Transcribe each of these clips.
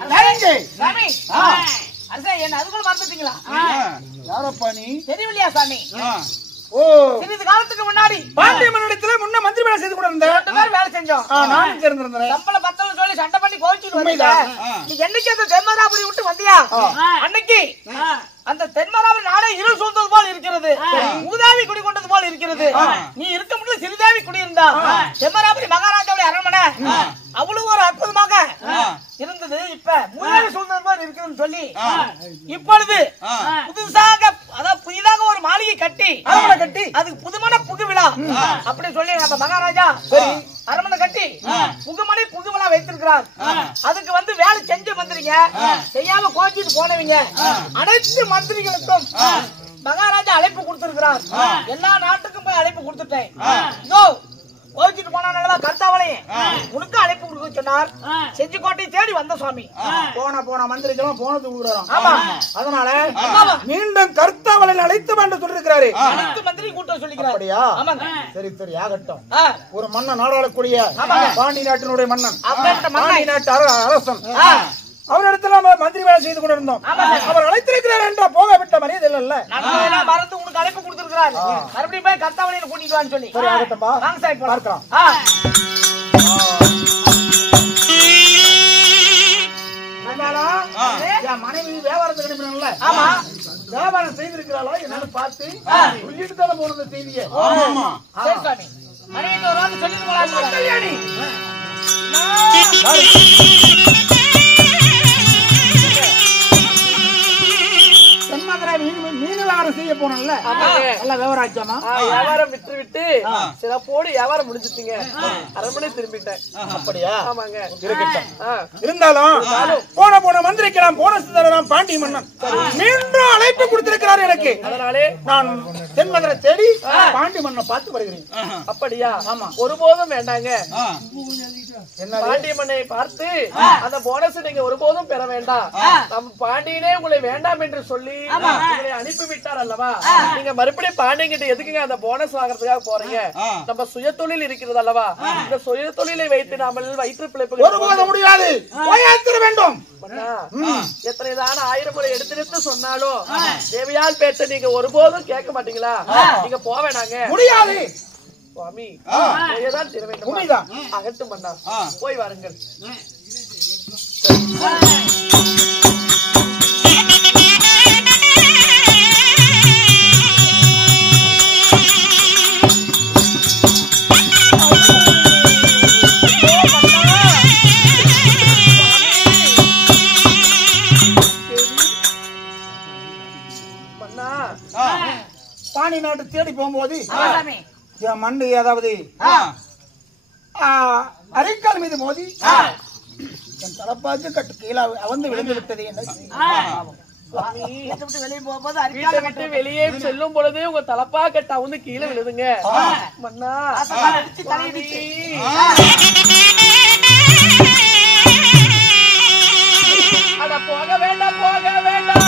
சாமி அரசே என்ன அதுக்குள்ள மறந்துட்டீங்களா? யாரப்பா நீ? தெரியலையா சாமி? ஓ, சிறிது காலத்துக்கு முன்னாடி பாண்டிய மன்னனிடத்துல முன்ன மந்திரி வேலை செய்து கூட இருந்தேன். 2 பேர் வேலை செஞ்சோம். நானும் சேர்ந்திருந்தேன். சம்பள பத்தல சொல்லி சண்டை பண்ணி கோச்சிட்டு வந்தீங்க. நீ என்னைக்கு அந்த தென்மராபுரி விட்டு வந்தியா? அன்னைக்கு அந்த தென்மராபுரி நாடே இருள் சூழ்ந்தது போல் இருக்கிறது. மூதாவி குடி கொண்டது போல் இருக்கிறது. நீ இருக்க முடியல சிறுதாவி குடி இருந்தா. தென்மராபுரி மகாராஜாவுடைய அரண்மனை அவ்வளவு ஒரு அற்புதமாக இருந்தது. இப்ப மூதாவி சூழ்ந்தது போல் இருக்குதுன்னு சொல்லி இப்பொழுது புதுசாக அதாவது புதிதாக ஒரு மாளிகை கட்டி அதுக்கு புதுமண புகு விழா அப்படி சொல்லி நம்ம மகாராஜா அரண்மனை கட்டி புகுமணி புகு விழா வைத்திருக்கிறார். அதுக்கு வந்து வேலை செஞ்சு வந்துறீங்க, செய்யாம கோச்சிட்டு போனவங்க அனைத்து மந்திரிகளுக்கும் மகாராஜா அழைப்பு கொடுத்திருக்கிறார். எல்லா நாட்டுக்கும் போய் அழைப்பு கொடுத்துட்டேன். கோச்சிட்டு போனா கர்த்தாவளே உனக்கு அழைப்பு கொடுக்க சொன்னார். செஞ்சிக்கோட்டை தேடி வந்த சுவாமி. போன மந்திரிக்கெல்லாம் போனது கொடுக்குறோம். ஆமா, அதனால மீண்டும் கர்த்தாவளை அழைத்து வேண்டும் சொல்லிருக்கிறாரு. அனைத்து மந்திரி கூட்ட சொல்லிக்கிறார். அப்படியா? ஆமாங்க. சரி ஆகட்டும். ஒரு மன்னன் நாடாளக்கூடிய பாண்டி நாட்டினுடைய மன்னன், பாண்டி நாட்டு அரசன், அவரிடத்துல நம்ம மந்திரி வேலை செய்து கொண்டிருந்தோம். அவர் அழைத்திருக்கிறார் என்றா போக விட்ட மரியாதை இல்ல. மறந்து உனக்கு அழைப்பு கொடுத்திருக்கிறார். மறுபடியும் போய் கர்த்தாவளையில கூட்டிட்டு வான்னு சொல்லி. சரி ஆகட்டும்பா, வாங்க சார் பார்க்கலாம். மனைவி வியாபாரத்துக்கு அனுப்பினாங்கல்ல, ஆமா, வியாபாரம் செய்திருக்கிறாளா என்னன்னு பார்த்து சொல்லிட்டு தானே போனது செய்தியை. சரி சாமி, மனைவி ஒரு வார்த்தை சொல்லிட்டு போலாம். கல்யாணி மீன் வியாபாரம் செய்ய போனோம்ல, நல்ல வியாபாரம். வியாபாரம் விட்டு சிறப்போடு வியாபாரம் முடிஞ்சிட்டீங்க. அரண்மனை திரும்பிட்டேன். அப்படியா? ஆமாங்க. இருந்தாலும் போன மந்திரிக்கு நான் போனஸ் தரலாம். பாண்டி மன்னன் மீண்டும் அழைப்பு கொடுத்திருக்கிறார் எனக்கு. அதனாலே நான் தென்மதுரை தேடி பாண்டி மன்னனை பார்த்து வருகிறேன். அப்படியா? ஆமா. ஒருபோதும் வேண்டாங்க. என்ன பாண்டிய மன்னை பார்த்து அந்த போனஸ் நீங்க ஒருபோதும் பெற வேண்டாம். நம் பாண்டியனே உங்களை வேண்டாம் என்று சொல்லி உங்களை அனுப்பிவிட்டார் அல்லவா? நீங்க மறுபடியும் பாண்டியங்கிட்ட எதுக்குங்க அந்த போனஸ் வாங்குறதுக்காக போறீங்க? நம்ம சுய தொழில் இருக்கிறது அல்லவா? இந்த சுய தொழிலை வைத்து நாமல் வயிற்று பிழைப்பு ஒருபோதும் முடியாது, வேண்டும். எத்தனைதான் 1000 முறை எடுத்து சொன்னாலும் தேவையால் பேச்ச நீங்க ஒருபோதும் கேட்க மாட்டீங்களா? நீங்க போவேனாங்க. முடியாது சுவாமி, தான் தீர வேண்டும். அகட்டும் பண்ணா, போய் வாருங்கள். பாண்டி நாட்டு தேடி போகும்போது என் மண்டு ஏதாவது அரைக்கால் மீது மோதி என் தலப்பாச்சு கட்டு கீழே அவந்து விழுந்து விட்டது. வெளியே செல்லும் பொழுது உங்க தலப்பா கட்ட வந்து கீழே விழுதுங்க. மன்னா அட போக வேண்டாம், போக வேண்டாம்.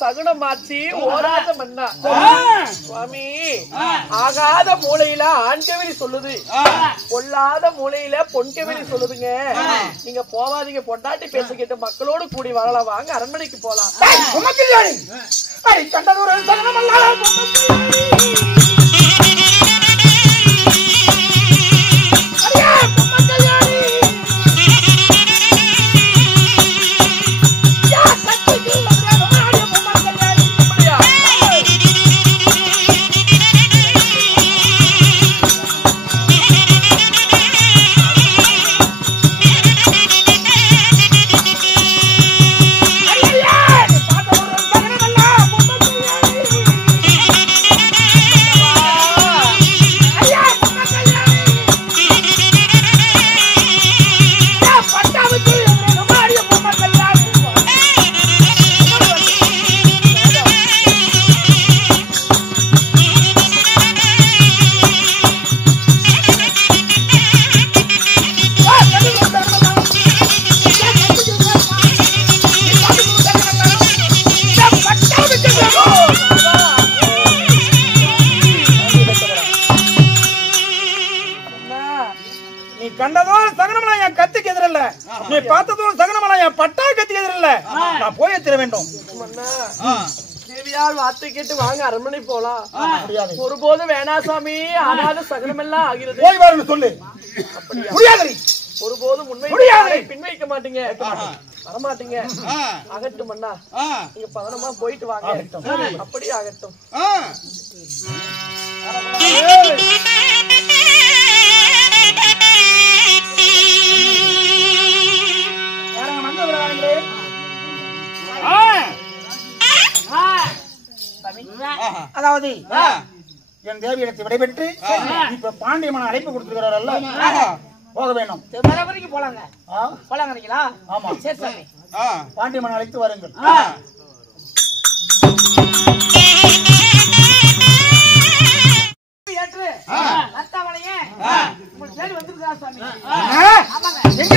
சகுனமாச்சி ஓடாத மன்னா சுவாமி. ஆகாத மூலையில ஆண்கவிரி சொல்லுது, பொல்லாத மூலையில பொன்கவிரி சொல்லுதுங்க. நீங்க போவாதீங்க, பொண்டாட்டி பேச கேட்டு மக்களோடு கூடி வாழலாம். வாங்க அரண்மனைக்கு போலாம். கண்டதோடு சகனமலாம் என் கத்திக்கு எதிரல்ல, நீ பார்த்ததோடு சகனமலாம் என் பட்டா கத்திக்கு எதிரல்ல. நான் போய் எத்திர வேண்டும். தேவியால் வார்த்தை கேட்டு வாங்க அரண்மனை போலாம். ஒருபோதும் வேணா சாமி, ஆகாத சகனம் எல்லாம் ஆகிறது. போய் வாருன்னு சொல்லு. முடியாது, ஒருபோதும் உண்மை பின் வைக்க மாட்டீங்க, வரமாட்டீங்க. ஆகட்டும் அண்ணா, நீங்க பதனமா போயிட்டு வாங்க. அப்படி ஆகட்டும். அதாவது என் தேவியிடத்தை விடைபெற்று இப்ப பாண்டிய மன்னர் அழைப்பு கொடுத்திருக்கிறாரல்ல, போக வேண்டும். வரைக்கும் போலாங்க. போலாங்க நினைக்கிறா? ஆமா, சரி சாமி. பாண்டிய மன்னர் அழைத்து வாருங்கள். ஏற்று நத்தாவளையே உங்கள் தேடி வந்திருக்கா சாமி. எங்க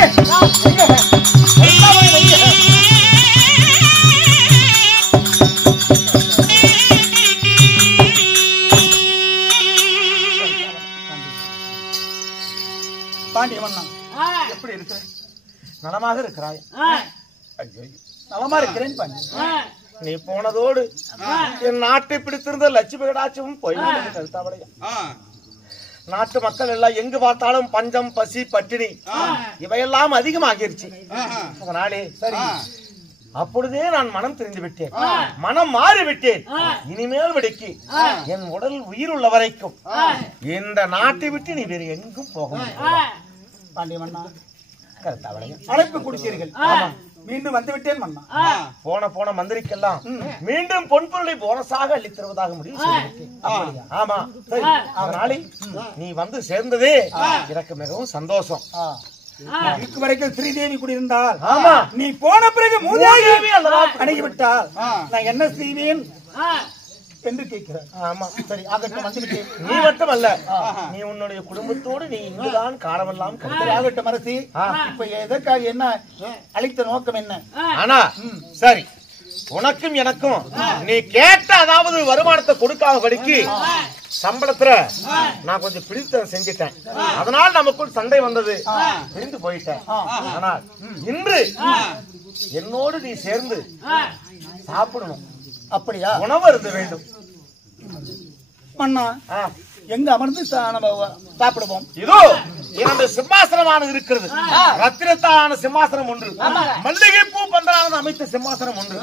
பாண்டிய மன்னா, எப்படி இருக்கு? நலமாக இருக்கிறாய்? நலமா இருக்கிறேன் பாண்டி. நீ போனதோடு என் நாட்டை பிடித்திருந்த லட்சுமி கடாட்சமும் போய் நாட்டு மக்கள் எல்லாம் எங்கு பார்த்தாலும் பஞ்சம், பசி, பட்டினி இவையெல்லாம் அதிகமாகிருச்சு. அதனாலே சரி, அப்பொழுதே நான் மனம் தெரிந்து விட்டேன், மனம் மாறி விட்டேன். இனிமேல் விடைக்கு என் உடல் உயிர் உள்ள வரைக்கும் இந்த நாட்டை விட்டு நீ வேறு எங்கும் போக முடியாது. பாண்டிய மன்னா, அழைப்பு கொடுத்தீர்கள், மீண்டும் வந்து விட்டேன் மன்னா. போன மந்திரிக்கெல்லாம் மீண்டும் பொன்பொருளை போனஸாக அள்ளி தருவதாக முடிவு செய்திருக்கேன். ஆமா, சரி. அதனாலே நீ வந்து சேர்ந்ததே எனக்கு மிகவும் சந்தோஷம். இதுக்கு வரைக்கும் ஸ்ரீதேவி குடியிருந்தால், ஆமா, நீ போன பிறகு மூதாதேவி அணுகிவிட்டால் நான் என்ன செய்வேன் என்று கேட்கிறார். ஆமா, சரி, ஆகட்டும், வந்துவிட்டேன். நீ மட்டும் அல்ல, நீ உன்னுடைய குடும்பத்தோடு நீ இங்குதான் காலமெல்லாம் ஆகட்டும். அரசி, இப்ப எதற்காக என்ன அழைத்த நோக்கம் என்ன? ஆனா சரி, உனக்கும் எனக்கும் நீ கேட்ட அதாவது வருமானத்தை கொடுக்காம படிக்கு சம்பளத்துல நான் கொஞ்சம் பிடித்த செஞ்சிட்டேன். அதனால் நமக்குள் சண்டை வந்தது, பிரிந்து போயிட்டேன். ஆனால் இன்று என்னோடு நீ சேர்ந்து சாப்பிடணும். அப்படியா? உணவு இருந்த வேண்டும் மன்னா. எங்க அமர்ந்து நம்ம சாப்பிடுவோம்? இதோ இரண்டு சிம்மாசனமானது இருக்கிறது. ரத்தினத்தான சிம்மாசனம் ஒன்று, மல்லிகைப்பூ பந்தலானது அமைத்த சிம்மாசனம் ஒன்று.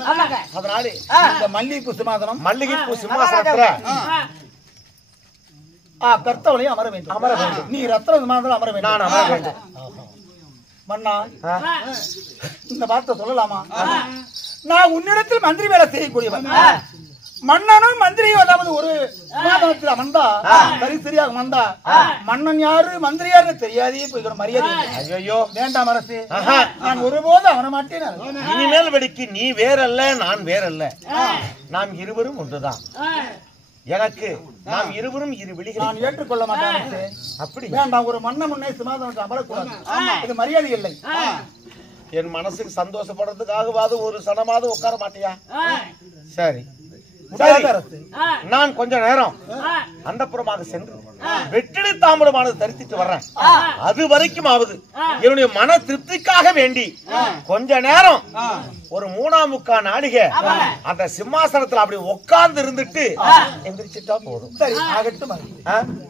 அதனாலே இந்த மல்லிகைப்பூ சிம்மாசனம், மல்லிகைப்பூ சிம்மாசனத்துல கர்த்தவளையும் அமர வேண்டும். அமர வேண்டும். நீ ரத்ன சிம்மாசனம் அமர வேண்டும். நான் அமர வேண்டும். மன்னா, இந்த வார்த்தை சொல்லலாமா? நான் உன்னிடத்தில் மந்திரி வேலை செய்யக்கூடியவன். மன்னனும் மந்திரியும் அதாவது ஒரு சிம்மாசனத்தில் அமர்ந்தா சரியாக அமர்ந்தா மன்னன் யாரு மந்திரி யாரு தெரியாதே போய்கிற மரியாதை. ஐயோ வேண்டாம் அரசு, நான் ஒருபோதும் அவன மாட்டேன். இனிமேல் வெடிக்கு நீ வேறல்ல, நான் வேறல்ல, நாம் இருவரும் ஒன்றுதான். எனக்கு நாம் இருவரும் இரு விழிகள் நான் ஏற்றுக்கொள்ள மாட்டேன். அப்படி வேண்டாம், ஒரு மன்ன முன்னே சிம்மாசனத்தில் அமரக்கூடாது, இது மரியாதை இல்லை. என் மனசுக்கு சந்தோஷப்படுறதுக்காகவாது ஒரு சனமாவது உட்கார மாட்டியா? சரி, நான் கொஞ்ச நேரம் அந்தப்புறமாக சென்று வெற்றிலை தாம்பூலமானது தரித்திட்டு வர்றேன். அது வரைக்கும் ஆகுது என்னுடைய மன திருப்திக்காக வேண்டி கொஞ்ச நேரம் ஒரு 3/4 நாளிகை அந்த சிம்மாசனத்துல அப்படி உட்கார்ந்து இருந்துட்டு எந்திரிச்சிட்டா போதும். சரி, ஆகட்டும்.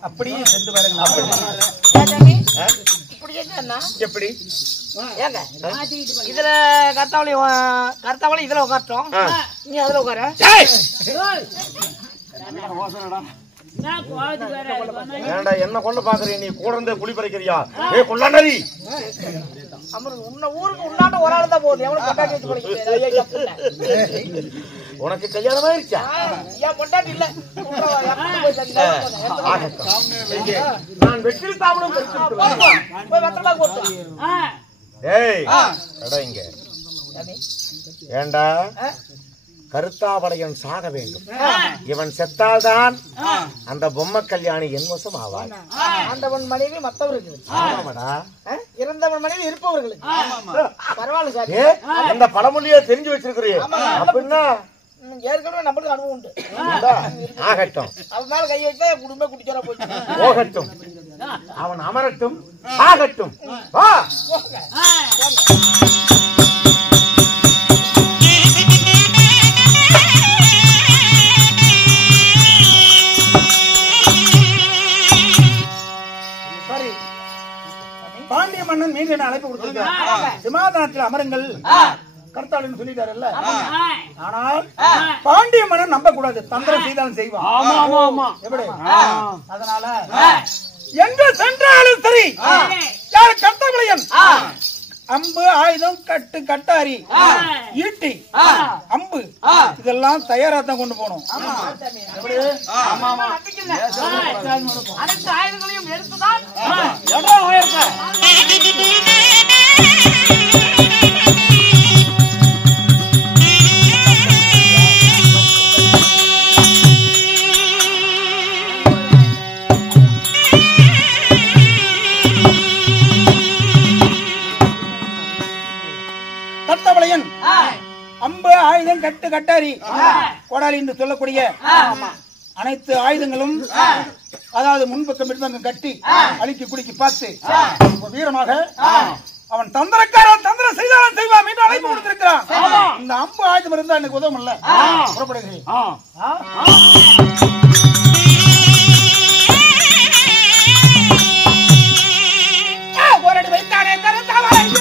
அப்படியே சென்று பாருங்க. எப்படி ஏங்க இதுல கருத்தாவளி இதுல உட்காரட்டும், நீ அதுல உட்கார. ஏண்டா என்ன கொண்டு பாக்குறீ? நீ கூட இருந்தே குழி பறிக்கிறியா? ஏ கொள்ளாண்டரி, ஊருக்கு உன்னாட்ட ஒரு ஆள் தான் போகுது. எவ்வளவு பொண்டாட்டி வச்சு குடிக்கிறேன்? உனக்கு கல்யாணம் ஆயிடுச்சா? ஏன் பொண்டாட்டி இல்ல? நான் வெற்றி தாம்பூலம் போய் வெத்தலை போட்டு. ஏய் இங்க ஏண்டா கருத்தாவளையன் சாக வேண்டும். இவன் செத்தால்தான் அந்த பொம்மை கல்யாணி என் வசம் ஆவாள். ஆண்டவன் மனைவி மற்றவர்களுக்கு, ஆமாடா, இறந்தவன் மனைவி இருப்பவர்களுக்கு. பரவாயில்ல சார், இந்த பழமொழியை தெரிஞ்சு வச்சிருக்கிறீங்க அப்படின்னா ஏற்கனவே நம்மளுக்கு அனுபவம் உண்டு. ஆகட்டும், அவன் மேல கை வச்சா குடும்பம் குடிச்சா போச்சு. போகட்டும், அவன் அமரட்டும், ஆகட்டும். வா பாண்டிய மன்னன் மீண்டும் என்ன அழைப்பு கொடுத்திருக்கார். சிமாதானத்தில் அமருங்கள் கர்த்தாளின்னு சொல்லிட்டாருல்ல. ஆனால் பாண்டிய மன்னன் நம்ப கூடாது, தந்திரம் செய்தாலும் செய்வான். எப்படி? அதனால எங்க சென்றாலும் சரி, யார் கர்த்தாவளையன் அம்பு ஆயுதம் கட்டு கட்டாரி ஈட்டி அம்பு இதெல்லாம் தயாரா தான் கொண்டு போகணும். அனைத்து ஆயுதங்களையும் எடுத்துதான் கர்த்தாவளையன் அம்பு ஆயுதம் கட்டு கட்டாரி கோடாலி என்று சொல்லக்கூடிய அனைத்து ஆயுதங்களும், அதாவது முன்பக்கம் பின்பக்கம் கட்டி அழிக்கி குடிக்கி பார்த்து வீரமாக அவன் தந்திரக்காரன் தந்திரம் செய்தாலும் செய்வான் என்று அழைப்பு கொடுத்திருக்கிறான். இந்த அம்பு ஆயுதம் இருந்தா எனக்கு உதவும் இல்ல. புறப்படுகிறேன். போராடி வைத்தானே கருத்தாவளையன்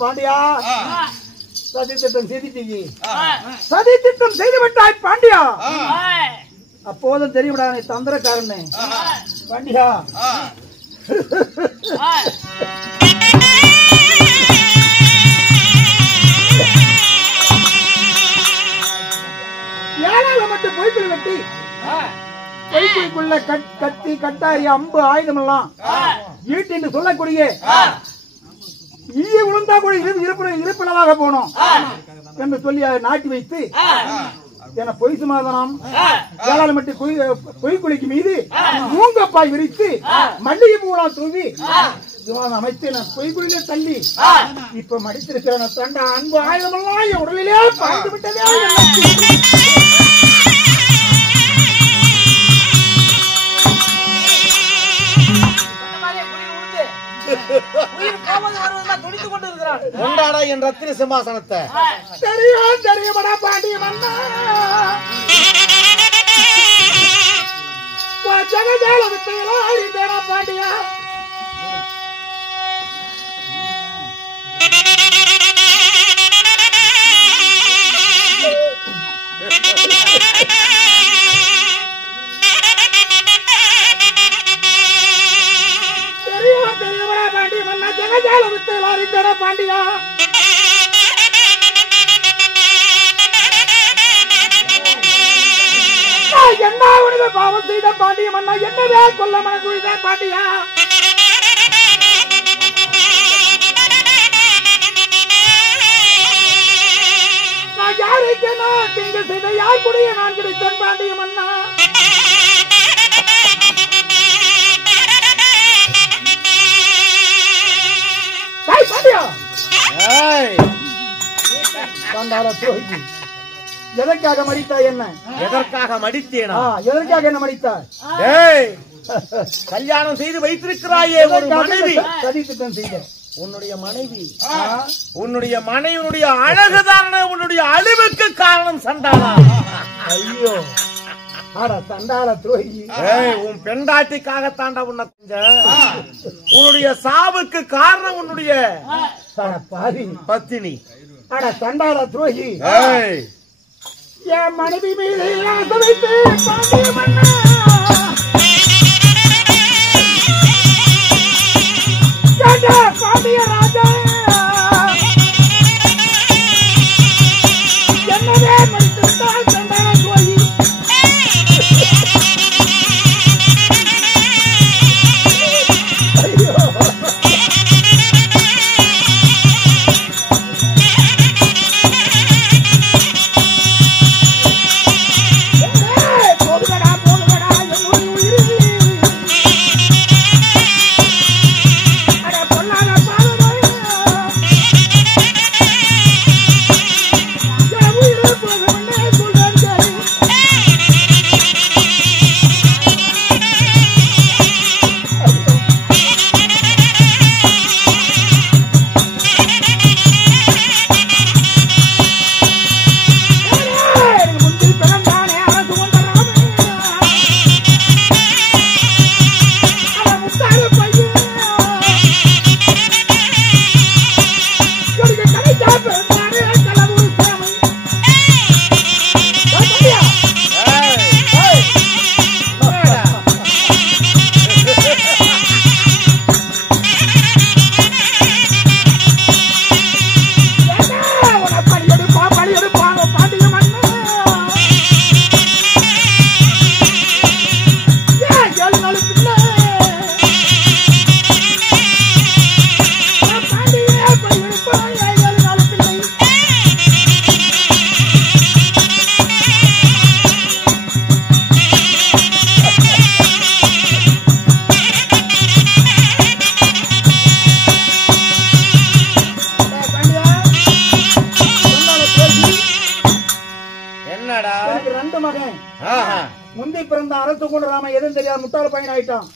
பாண்டியா, சதி திட்டம் செய்துட்டீங்க. சதி திட்டம் செய்து விட்டாய் பாண்டியா. அப்போதும் தெரியும்டா நீ தந்திரக்காரன்னு பாண்டியா. ஏழாவது மட்டும் பொய்க்குழி வெட்டி பொய்க்குழிக்குள்ள கத்தி கட்டாரி அம்பு ஆயுதம் எல்லாம் ஈட்டு என்று சொல்லக்கூடிய ஈய உளுந்தா கூட இருப்பினதாக போனோம் என்று சொல்லி அதை நாட்டி வைத்து என பொய் சமாதானம் ஏழாமட்டு பொய்க்குழிக்கு மீது மூங்கப்பாய் விரித்து மல்லிகை பூலாம் தூவி திவான் அமைத்து நான் பொய்குழிலே தள்ளி இப்ப மடித்திருக்கிற தண்ட அன்பு ஆயுதமெல்லாம் என் உடலிலே பாய்ந்து விட்டதே. கொண்டாடா என் ரத்தின சிம்மாசனத்தை தெரியும் தெரியுமடா பாண்டிய மன்னா. ஜகஜால வித்தையிலோ அறிந்தேனா பாண்டியா. தெரியும் தெரியுமடா பாண்டிய மன்னா. ஜகஜால வித்தையிலோ அறிந்தேனா பாண்டியா. என்ன உனக்கு பாவம் செய்த பாண்டிய மன்னா. என்னவே கொல்ல மனதுத பாண்டியா. நான் யாருக்கு நான் திங்கு செய்த யார் கூடிய நான் கிடைத்தேன் பாண்டிய மன்னா. பாண்டியா துரோகி, எதற்காக மடித்தாய்? என்ன எதற்காக மடித்தேனா? எதற்காக என்ன மடித்தாய்? கல்யாணம் செய்து வைத்திருக்கிறாயே ஒரு மனைவி, சதித்திட்டம் செய்த உன்னுடைய மனைவி, உன்னுடைய மனைவியுடைய அழகுதான உன்னுடைய அழிவுக்கு காரணம் சண்டாளா. ஐயோ ஆடா சண்டாள துரோகி. உன் பெண்டாட்டிக்காக தாண்டா உன்னை உன்னுடைய சாவுக்கு காரணம் உன்னுடைய பாவி பத்தினி. ஆடா சண்டாள துரோகி. என் மனைவி மீது ஆசை வைத்து பாண்டிய மன்னா பாண்டிய ராஜா என்னவே மடித்திருந்தால் சண்டாள துரோகி. முந்தி பிறந்த அரசு கொண்ட ராமன் எதுவும் தெரியாது முட்டாள பையன் ஆயிட்டான்.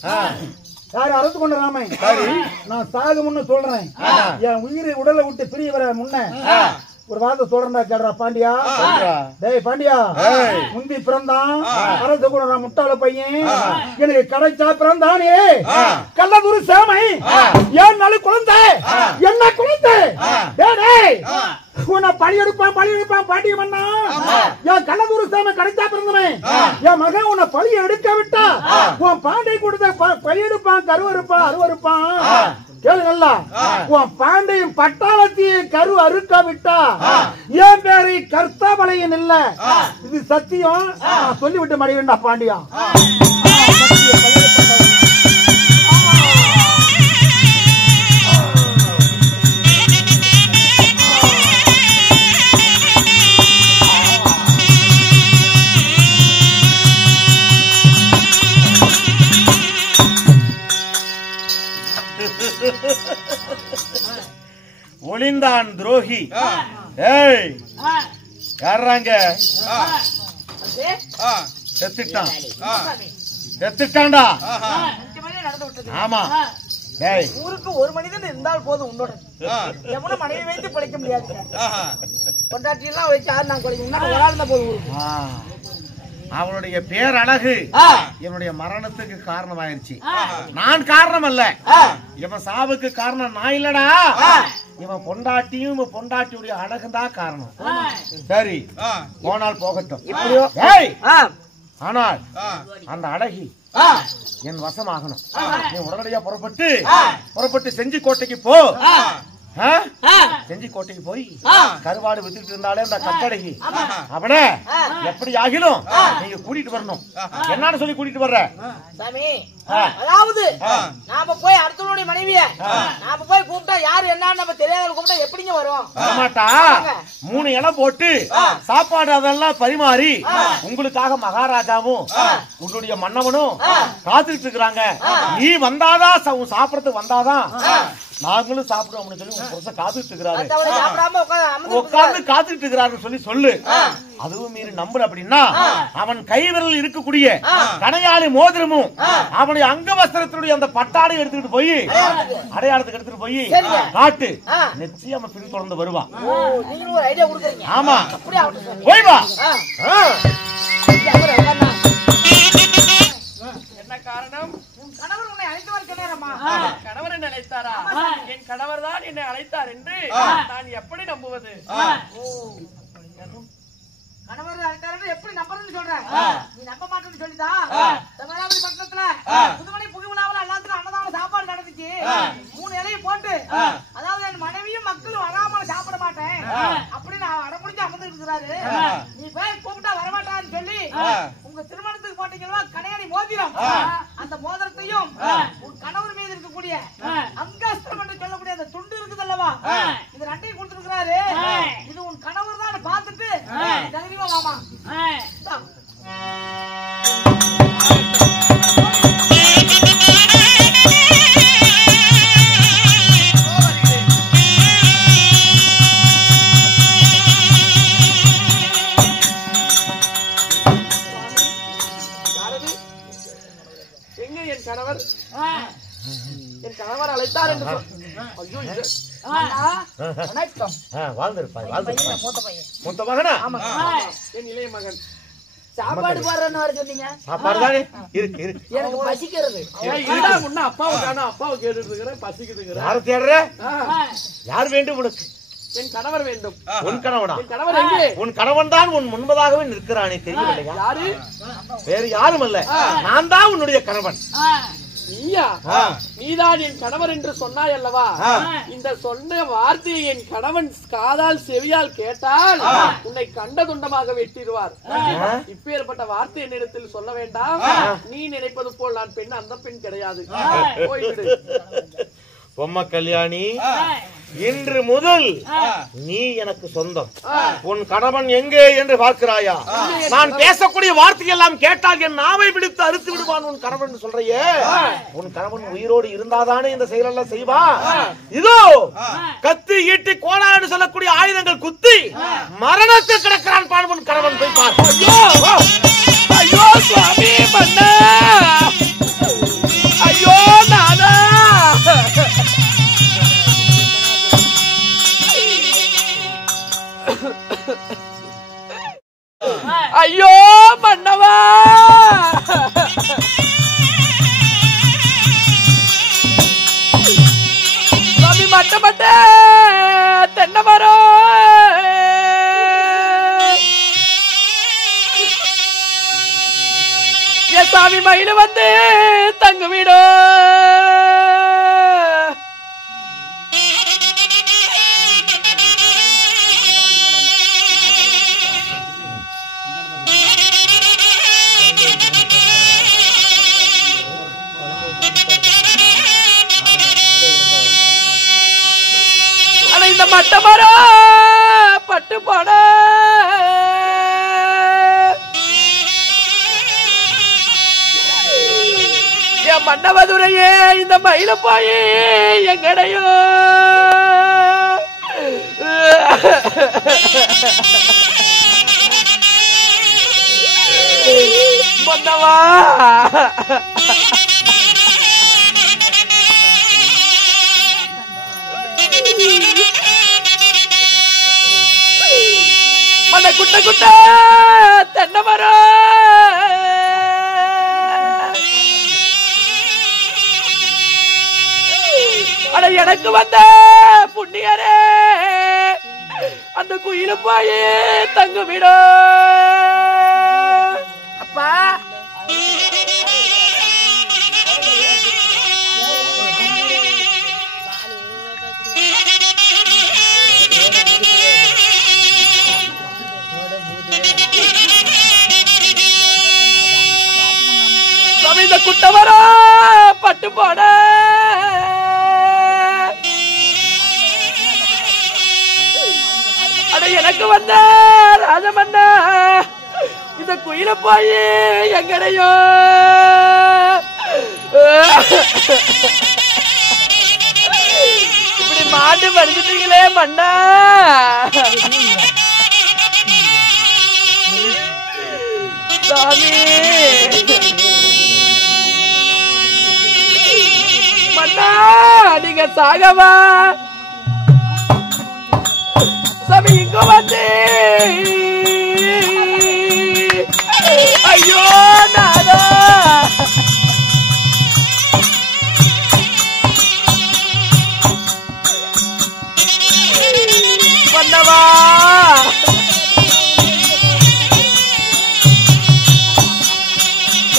யாரு அரசு கொண்ட ராமன்? நான் சாகு முன்ன சொல்றேன், என் உயிரை உடலை விட்டு பிரிய வர முன்ன ஒரு வார்த்தை சொல்றா கேடுறா பாண்டியா. டேய் பாண்டியா, முந்தி பிறந்தான் அரசு கூட நான் முட்டாள பையன், எனக்கு கிடைச்சா பிறந்தானே கள்ளதுரு சாமை ஏன் நாளை குழந்தை என்ன குழந்தை உன்னை பழி எடுப்பான் பாண்டிய மன்னா. என் கள்ளதுரு சாமை கிடைச்சா பிறந்தவன் என் மகன் உன்னை பழி எடுக்க விட்டா உன் பாண்டை கொடுத்த பழி எடுப்பான் அருவருப்பான். கேளுங்கல்ல, உன் பாண்டையும் பட்டாளத்தையும் கரு அறுக்க விட்டா என் பேரை கர்த்தாபலையன் இல்ல, இது சத்தியம் சொல்லிவிட்டு மடி வேண்டா பாண்டியா. ஒளிந்தான் துரோகி. ஏய் யாராங்க? செத்துட்டான், செத்துட்டான்டா. ஆமா. டேய் ஊருக்கு ஒரு மனிதன் இருந்தால் போதும். உன்னோட எவனும் மனைவி வைத்து பிழைக்க முடியாது. கொண்டாட்டி எல்லாம் வச்சு யாரு நான் குறைக்க ஒரு ஆள் தான் போதும் ஊருக்கு. அவனுடைய பேர் அழகு என்னுடைய மரணத்துக்கு காரணமாயிருச்சு. நான் காரணம் அல்ல, இவன் சாவுக்கு காரணம் நான் இல்லடா. இவன் பொண்டாட்டியும் இவன் பொண்டாட்டியுடைய அழகுதான் காரணம். சரி போனால் போகட்டும். ஆனால் அந்த அழகி என் வசமாகணும். நீ உடனடியா புறப்பட்டு செஞ்சி கோட்டைக்கு போ. செஞ்சி கோட்டைக்கு போய் கருவாடு வித்துட்டு இருந்தாலே அந்த கட்டடகி அவனை எப்படி ஆகிலும் நீங்க கூட்டிட்டு வரணும். என்னன்னு சொல்லி கூட்டிட்டு வர்ற சாமி? அதாவது நாம போய் அடுத்தவனுடைய மனைவிய நாம போய் கூப்பிட்டா யாரு என்னன்னு நம்ம தெரியாத கூப்பிட்டா எப்படிங்க வரும்? வரமாட்டா. 3 இலை போட்டு சாப்பாடு அதெல்லாம் பரிமாறி உங்களுக்காக மகாராஜாவும் உன்னுடைய மன்னவனும் காத்துட்டு இருக்கிறாங்க. நீ வந்தாதான் சாப்பிடறதுக்கு வந்தாதான் நாங்களும் சாப்பிடுவோம்னு சொல்லி உங்க புருஷன் காத்துட்டு இருக்கிறாரு. உட்கார்ந்து காத்துட்டு இருக்கிறாரு சொல்லி சொல்லு. அதுவும் மீறி நம்புற அப்படின்னா அவன் கைவிரல் இருக்கக்கூடிய கடையாளி மோதிரமும் அவனுடைய அங்க வஸ்திரத்தினுடைய அந்த பட்டாடை எடுத்துக்கிட்டு போய் அடையாளத்துக்கு எடுத்துட்டு போய் காட்டு. நிச்சயம் பின் தொடர்ந்து வருவான். ஆமா போய் வா. என்ன காரணம்? கணவர் உன்னை அழைத்தவர் சொன்னாரம்மா. கணவர் என்ன அழைத்தாரா? என் கணவர் தான் என்னை அழைத்தார் என்று நான் எப்படி நம்புவது? கணவர் அழைத்தாரு எப்படி நம்புறதுன்னு சொல்றேன். நீ நம்ப மாட்டேன்னு சொல்லிதான் தமிழாபுரி பட்டணத்துல புதுமணி புகுவிழாவில் எல்லாத்துக்கும் அன்னதான சாப்பாடு நடந்துச்சு. 3 இலையும் போட்டு அதாவது என் மனைவியும் மக்களும் வராம சாப்பிட மாட்டேன் அப்படின்னு அடமுடிஞ்சு அமர்ந்து இருக்கிறாரு. நீ போய் கூப்பிட்டா வரமாட்டான்னு சொல்லி உங்க திருமணத்துக்கு போட்டீங்களா கடையாளி மோதிரம், அந்த மோதிரத்தையும் உன் கணவர் மீது இருக்கக்கூடிய அங்காஸ்திரம் என்று சொல்லக்கூடிய அந்த துண்டு இருக்குது அல்லவா, இது 2ஐயும் கொடுத்துருக்கிறாரு. இது உன் கணவர் தான் பார்த்துட்டு தைரியமா வாமா. எங்க என் கணவர்? என் கணவர் அழைத்தார் என்று மூத்த மகனா? என் இளைய மகன். சாப்பாடு பாடுறன்னு சொன்னீங்க. சாப்பாடு தானே இருக்கு இருக்கு. எனக்கு பசிக்கிறது. முன்ன அப்பாவை காணும், அப்பாவை கேட்டுட்டு இருக்கிறேன், பசிக்குதுங்கிற. யாரு தேடுற? யார் வேண்டும் உனக்கு? என் கணவர் வேண்டும். உன் கணவனா? என் கணவர் எங்கே? உன் கணவன் தான் உன் முன்பதாகவே நிற்கிறானே, தெரியவில்லையா? யாரு? வேறு யாரும் அல்ல, நான் தான் உன்னுடைய கணவன். நீயா? நீதான் என் கணவர் என்று சொன்னாய் அல்லவா? இந்த சொன்ன வார்த்தையை என் கணவன் காதால் செவியால் கேட்டால் உன்னை கண்ட துண்டமாக வெட்டிடுவார். இப்பேற்பட்ட வார்த்தை என்னிடத்தில் சொல்ல வேண்டாம். நீ நினைப்பது போல் நான் பெண், அந்த பெண் கிடையாது. போய்விடு. பொம்மை கல்யாணி, இன்று முதல் நீ எனக்கு சொந்தம். உன் கணவன் எங்கே என்று பார்க்கிறாயா? நான் பேசக்கூடிய வார்த்தையெல்லாம் கேட்டால் என் நாவை பிடித்து அறுத்து விடுவான் உன் கணவன் சொல்றையே. உன் கணவன் உயிரோடு இருந்தாதானே இந்த செயலெல்லாம் செய்வா. இதோ கத்தி ஈட்டி கோடான்னு சொல்லக்கூடிய ஆயுதங்கள் குத்தி மரணத்தில் கிடக்கிறான் பான் உன் கணவன். போய் பார். ஐயோ சுவாமி மன்னா, ஐயோ நானா, ஐயோ மன்னவா, சாமி மட்ட மட்ட தென்னை மரம், என் சாமி மயில வந்து தங்கு வீடோ, இந்த மட்ட மரம் பட்டு போட என் மண்டபதுரையே இந்த மயில போய் எங்கடையோ மன்னவா மன்ன குட்ட குட்ட தென்னை மரம் அட எனக்கு வந்த புண்ணியரே அந்த குயில போயே தங்க விட அப்பா இந்த குட்டவரா பட்டு போட அட எனக்கு வந்த ராஜமன்ன இந்த குயில போய் எங்கடையோ இப்படி மாட்டு படிச்சுட்டீங்களே மன்னா சாமி மன்னா நீங்க சாகவா சாமி இங்க வந்து ஐயோ நாதா மன்னவா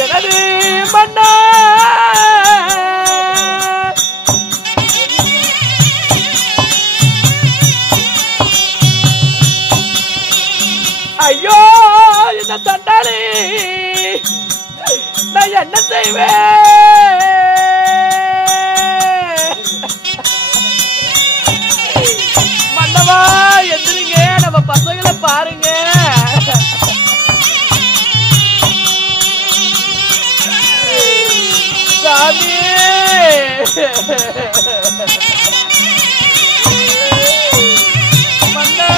எனது மன்னா ஐயோ என்ன தண்டாளி நான் என்ன செய்வேன் மன்னவா எந்திரிங்க நம்ம பசங்களை பாருங்க சாமி மன்னா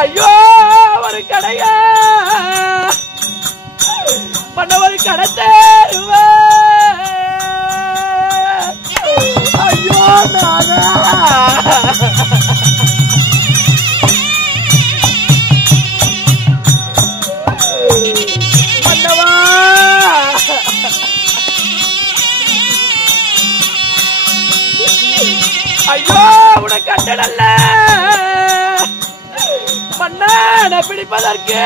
ஐயோ ஒரு கடையா பண்ண ஒரு கடை தேருவ ஐயோ நாதா மன்னவா ஐயோ உனக்கு கட்டடல்ல மன்ன பிடிப்பதற்கு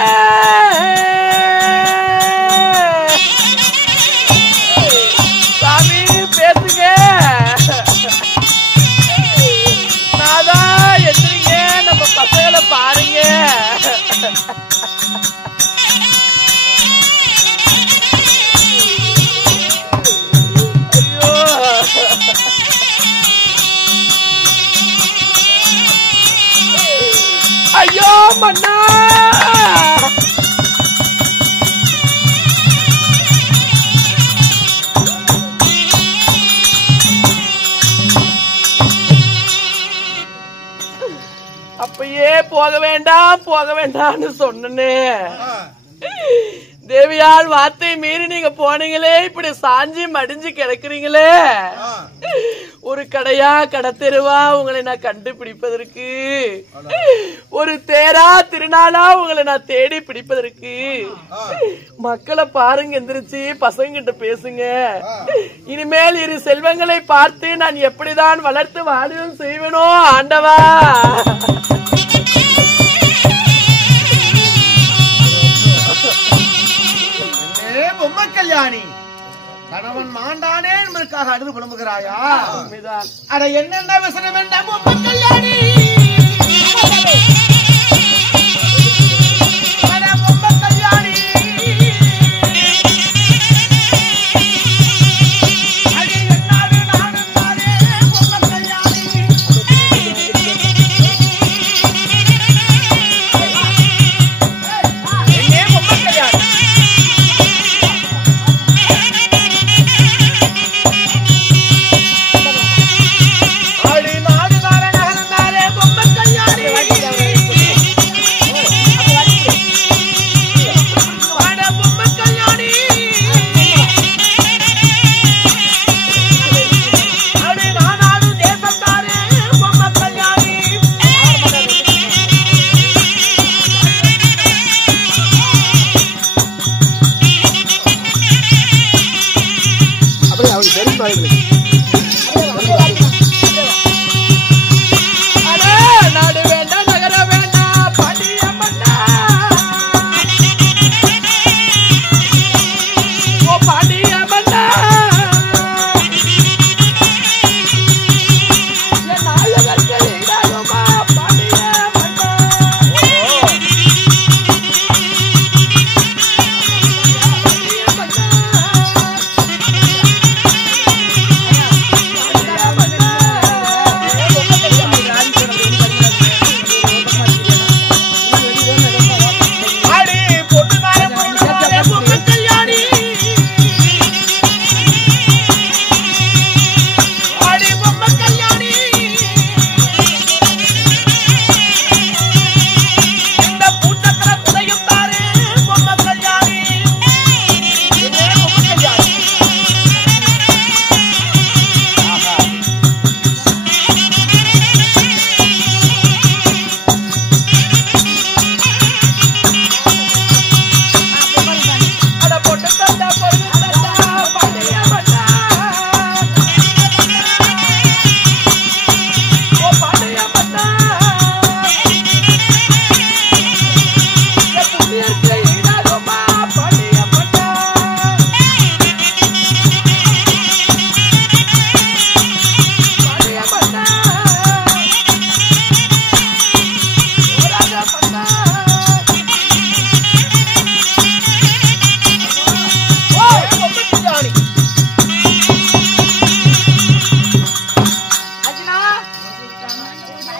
சாமி பேசுங்க நாதா எந்திரிங்க நம்ம பசங்களை பாருங்க ஐயோ மன்னா அப்பயே போக வேண்டாம்னு சொன்னே தேவியால் வார்த்தை மீறி நீங்க போனீங்களே இப்படி சாஞ்சி மடிஞ்சு கிடக்குறீங்களே ஒரு கடையா கடத்தெருவா உங்களை நான் கண்டுபிடிப்பதற்கு ஒரு தேரா திருநாளா உங்களை நான் தேடி பிடிப்பதற்கு மக்களை பாருங்க எந்திரிச்சு பசங்க கிட்ட பேசுங்க இனிமேல் இரு செல்வங்களை பார்த்து நான் எப்படிதான் வளர்த்து வாழும் செய்வேனோ ஆண்டவா பொம்மை கல்யாணி கணவன் மாண்டானே என்பதற்காக அழுது புலம்புகிறாயா? அட என்னென்ன விசனம் என்ன பொம்மை கல்யாணி பொம்மை கல்யாணி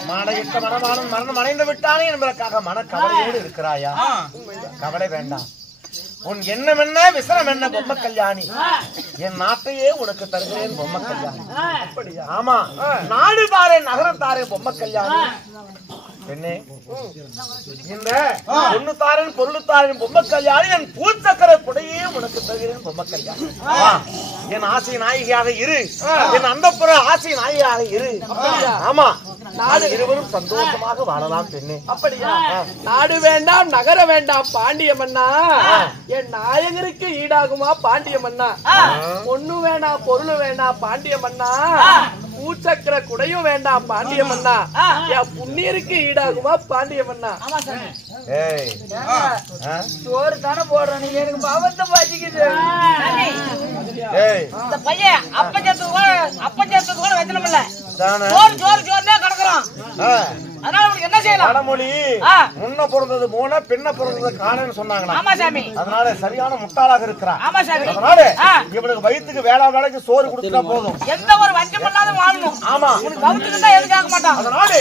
மாடையிட்ட மனமானன் மரணம் அடைந்து விட்டானே என்பதற்காக மனக்கவலையோடு இருக்கிறாயா? கவலை வேண்டாம். உன் எண்ணம் என்ன விசனம் என்ன பொம்மை கல்யாணி, என் நாட்டையே உனக்கு தருகிறேன் பொம்மை கல்யாணி. ஆமா, நாடு தாரேன் நகரம் தாரேன் பொம்மை கல்யாணி. பெண்ணே, இந்த பொண்ணு தாரன் பொருள் தாரன் பொம்மை கல்யாணி, என் பூச்சக்கர குடையே உனக்கு தருகிறேன் பொம்மை கல்யாணி. என் ஆசை நாயகியாக இரு, என் அந்தப்புற ஆசை நாயகியாக இரு. ஆமா, நாடு இருவரும் சந்தோஷமாக வாழலாம் பெண்ணே. அப்படியா? நாடு வேண்டாம் நகர வேண்டாம் பாண்டிய மன்னா, என் நாயகருக்கு ஈடாகுமா பாண்டிய மன்னா? பொண்ணு வேண்டாம் பொருள் வேண்டாம் பாண்டிய மன்னா, பூச்சக்கர குடையும் வேண்டாம் பாண்டிய மன்னா, என் புண்ணியருக்கு ஈடாகுமா பாண்டிய மன்னா? சோறு தானே போடுறோம், நீங்க எனக்கு பாவத்தை பாதிக்குது. இந்த பையன் அப்ப சேர்த்தது கூட வைத்தனமில்ல, சோறு சோறு சோறுனே கிடக்குறான். அதனால உனக்கு என்ன செய்யலாம்? வடமொழி முன்ன பிறந்தது மூண பின்ன பிறந்தது காணன்னு சொன்னாங்க. ஆமா சாமி. அதனால சரியான முட்டாளாக இருக்கிறான். ஆமா சாமி. அதனால இவனுக்கு வயிற்றுக்கு வேலைக்கு சோறு கொடுத்தா போதும், எந்த ஒரு வஞ்சம் பண்ணாத வாழணும். ஆமா, உனக்கு வவுத்துக்கு தான் எதுக்காக மாட்டான். அதனால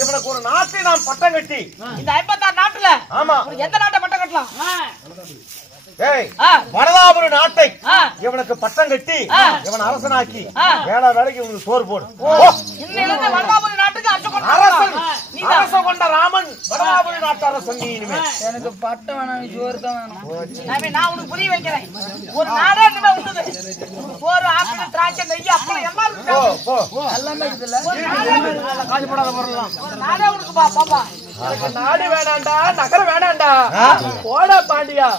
இவனுக்கு ஒரு நாட்டை நான் பட்டம் கட்டி, இந்த 56 நாட்டுல ஆமா உனக்கு எந்த நாட்டை பட்டம் கட்டலாம்? வடதாபுரி நாட்டை இவனுக்கு பட்டம் கட்டி இவன் அரசனாக்கி வேலைக்கு இவனுக்கு சோறு போடு. இன்னிலிருந்து வடதாபுரி நாட்டுக்கு அரசன் கொண்ட ராமன் வடதாபுரி நாட்டு அரசன். நீ இனிமே எனக்கு பட்டம் வேணாம், சோறு தான் வேணும். நான் உனக்கு புரிய வைக்கிறேன். ஒரு நாடே இனிமே உண்டுது. சோறு ஆப்பிள் திராட்சை நெய் அப்பளம் எல்லாம் இருக்கு, எல்லாமே இருக்குல்ல. காஜுபடாத பொருள்லாம் ஒரு நாடே உனக்கு பாப்பா. நாடு வேணாண்டா நகரம் வேணாண்டா, போடா பாண்டியா.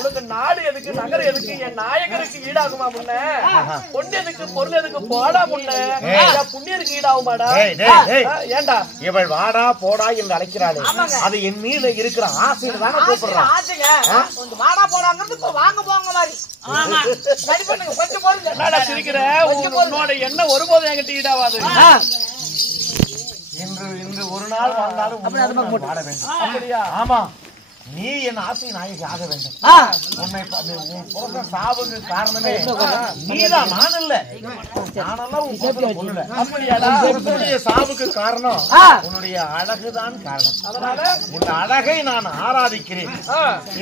உனக்கு நாடு எதுக்கு நகரம் எதுக்கு, என் நாயகருக்கு ஈடாகுமா முன்ன? பொண்ணு எதுக்கு பொருள் எதுக்கு, போடா முன்ன. புண்ணியருக்கு ஈடாகுமாடா? ஏண்டா இவள் வாடா போடா என்று அழைக்கிறாளே, அது என் மீது இருக்கிற ஆசையில தானே கூப்பிடுறான். ஆசைங்க கொஞ்சம் வாடா போடாங்கிறது இப்ப வாங்க போங்க மாதிரி. சரி பண்ணுங்க, கொஞ்சம் போடுங்க. என்னடா சிரிக்கிற? உன்னோட எண்ணம் ஒருபோதும் என்கிட்ட ஈடாவாது. இன்று ஒரு நாள் வாழ்ந்தாலும் வாழ வேண்டும். அப்படியா? ஆமா, நீ என் ஆசை நாயகி ஆக வேண்டும். உன்னை பிறந்த சாவுக்கு காரணமே நீதான், நான் இல்ல. நானெல்லாம் உன் பொண்ணுல. அப்படியாடா? உன்னுடைய சாவுக்கு காரணம் உன்னுடைய அழகுதான் காரணம். அதனால இந்த அழகை நான் ஆராதிக்கிறேன்,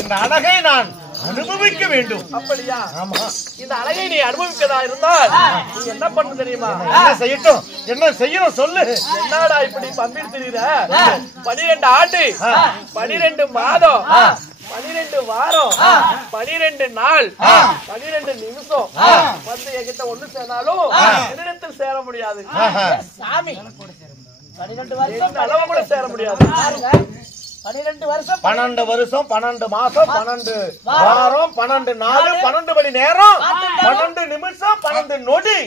இந்த அழகை நான் அனுபவிக்க வேண்டும். அப்படியா? ஆமா, இந்த அழகை நீ அனுபவிக்கதா இருந்தால் நீ என்ன பண்ண தெரியுமா? என்ன செய்யட்டும், என்ன செய்யணும் சொல்லு. என்னடா இப்படி பம்பிட்டு தெரியுற? 12 ஆண்டு 12 மாதம் 12 வாரம் 12 நாள் 12 நிமிஷம் வந்து என்கிட்ட ஒண்ணு சேர்ந்தாலும் என்னிடத்தில் சேர முடியாது சாமி. 12 வருஷம் அளவு கூட சேர முடியாது. 12 வருஷம் 12 வருஷம் 12 மாசம் 12 வாரம் 12 நாள் 12 மணி நேரம் 12 நிமிஷம் 12 நொடி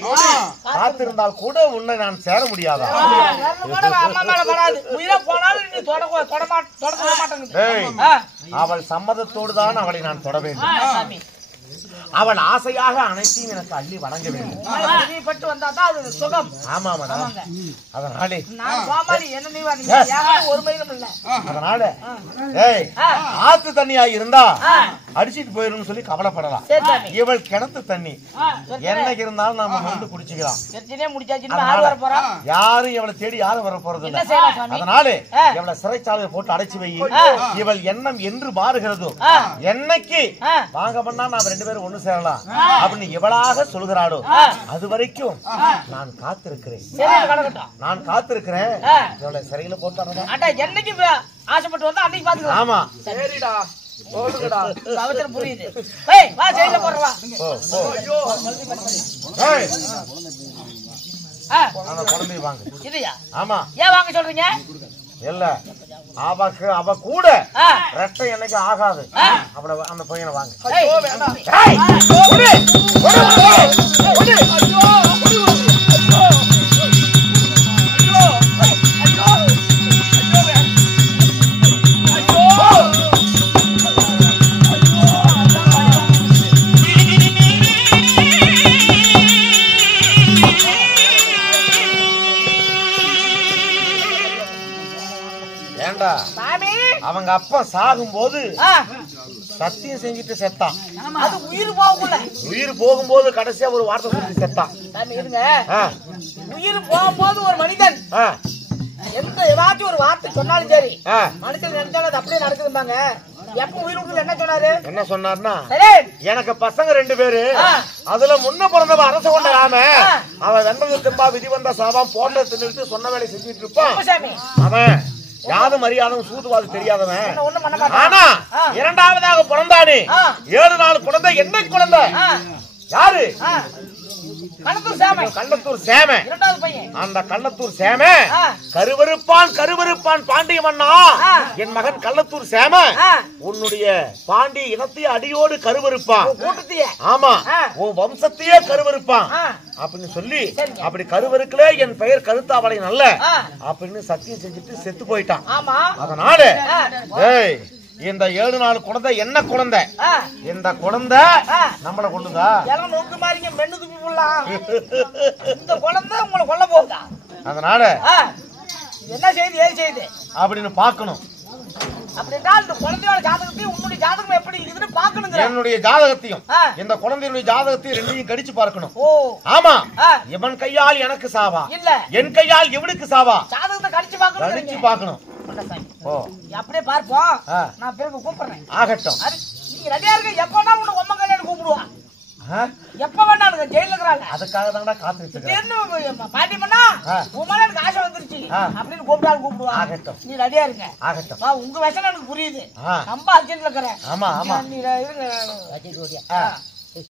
காத்திருந்தால் கூட உன்னை நான் சேர முடியாதா? அவள் சம்மதத்தோடு தான் அவளை நான் தொட வேண்டும். அவள் ஆசையாக அனைத்தையும் எனக்கு அள்ளி வழங்க வேண்டும். ஆமா மேடம். அதனாலே அதனால ஆத்து தண்ணியா இருந்தா அடிச்சிட்டு போயிரும் சொல்லி கவலைப்படலாம். இவள் கிணத்து தண்ணி என்னைக்கு இருந்தாலும் நாம வந்து குடிச்சுக்கலாம். யாரும் இவளை தேடி யாரும் வர போறது இல்லை. அதனால இவளை சிறைச்சாலையை போட்டு அடைச்சு வை. இவள் எண்ணம் என்று மாறுகிறதோ என்னைக்கு வாங்க பண்ணா நாம 2 பேரும் ஒண்ணு சேரலாம் அப்படின்னு இவளாக சொல்கிறாளோ அது வரைக்கும் நான் காத்திருக்கிறேன். நான் காத்திருக்கிறேன். இவளை சிறையில போட்டாங்க என்னைக்கு ஆசைப்பட்டு வந்தா அன்னைக்கு பாத்துக்கலாம். ஆமா, சரிடா போடுங்கடா. அவசரம் புரியுது. வா ஜெயில போடுறவா. குழந்தை வாங்க. இல்லையா? ஆமா. ஏன் வாங்க சொல்றீங்க? இல்ல, அவ கூட ரெட்டை என்னைக்கு ஆகாது. அவள அந்த பையனை வாங்க. அவங்க அப்பா சாகும் போது சத்தியம் செஞ்சுட்டு செத்தான். அது உயிர் போகல. உயிர் போகும்போது கடைசியா ஒரு வார்த்தை சொல்லி செத்தான். இருங்க, உயிர் போகும்போது ஒரு மனிதன் எந்த ஏதாச்சும் ஒரு வார்த்தை சொன்னாலும் சரி மனுஷன் நினைச்சாலும் அது அப்படியே நடக்குதும்பாங்க. எப்ப உயிர் விட்டு என்ன சொன்னாரு? என்ன சொன்னார்னா, சரி எனக்கு பசங்க 2 பேரு, அதுல முன்ன பிறந்தவன் அரச கொண்ட ராம, அவன் வெண்டது திம்பா விதி வந்த சாபாம் போட்ட தின்னுட்டு சொன்ன வேலை செஞ்சுட்டு இருப்பான். சாமி அவன் யாரும் அறியாதவன் சூதுவாது தெரியாதவன். ஒண்ணும் பண்ண மாட்டான். ஆனா இரண்டாவதாக பிறந்தானே 7 நாள் குழந்தை, என்ன குழந்தை யாரு? கள்ளத்தூர் சேமன். கள்ளத்தூர் சேமன் இரண்டாவது பையன். அந்த கள்ளத்தூர் சேமன் கருவருப்பான் பாண்டிய மன்னா, என் மகன் கள்ளத்தூர் சேமன் உன்னுடைய பாண்டிய இனத்தையே அடியோடு கருவருப்பான். ஆமா, உன் வம்சத்தையே கருவருப்பான் அப்படின்னு சொல்லி, அப்படி கருவருக்குல என் பெயர் கருத்தாவளை நல்ல அப்படின்னு சத்தியம் செஞ்சுட்டு செத்து போயிட்டான். அதனால இந்த 7 நாள் குழந்தை என்ன குழந்தை? இந்த குழந்தை நம்மள கொள்ளுதா? நோக்கு மாறிங்க மென்னு துப்பி போடலாம். இந்த குழந்தை உங்களை கொல்ல போகுதா? அதனால என்ன செய்து ஏது செய்து அப்படின்னு பாக்கணும். அப்படின்னா இந்த குழந்தையோட ஜாதகத்தையும் உன்னுடைய ஜாதகம் எப்படி இருக்குதுன்னு பாக்கணுங்க. என்னுடைய ஜாதகத்தையும் இந்த குழந்தையுடைய ஜாதகத்தையும் ரெண்டையும் கடிச்சு பார்க்கணும். ஆமா, இவன் கையால் எனக்கு சாவா இல்ல என் கையால் இவனுக்கு சாவா? ஜாதகத்தை கடிச்சு பார்க்கணும். அப்படியே பார்ப்போம். நான் பிறகு கூப்பிடுறேன். ஆகட்டும். நீங்க ரெடியா இருக்க. எப்ப வேணாலும் உன்னை உம்ம கல்யாணம் கூப்பிடுவான். எப்ப வேணாலும் ஜெயில இருக்கிறாங்க. அதுக்காக தான்டா காத்துட்டு பாட்டியம்மன்னா உன் எனக்கு ஆசை வந்துருச்சு அப்படின்னு கூப்பிட்டாலும் கூப்பிடுவான். ஆகட்டும், நீ ரெடியா இருங்க. ஆகட்டும். உங்க விஷயம் எனக்கு புரியுது. ரொம்ப அர்ஜென்ட்ல இருக்கிறேன். ஆமா ஆமா, நீ இருங்க.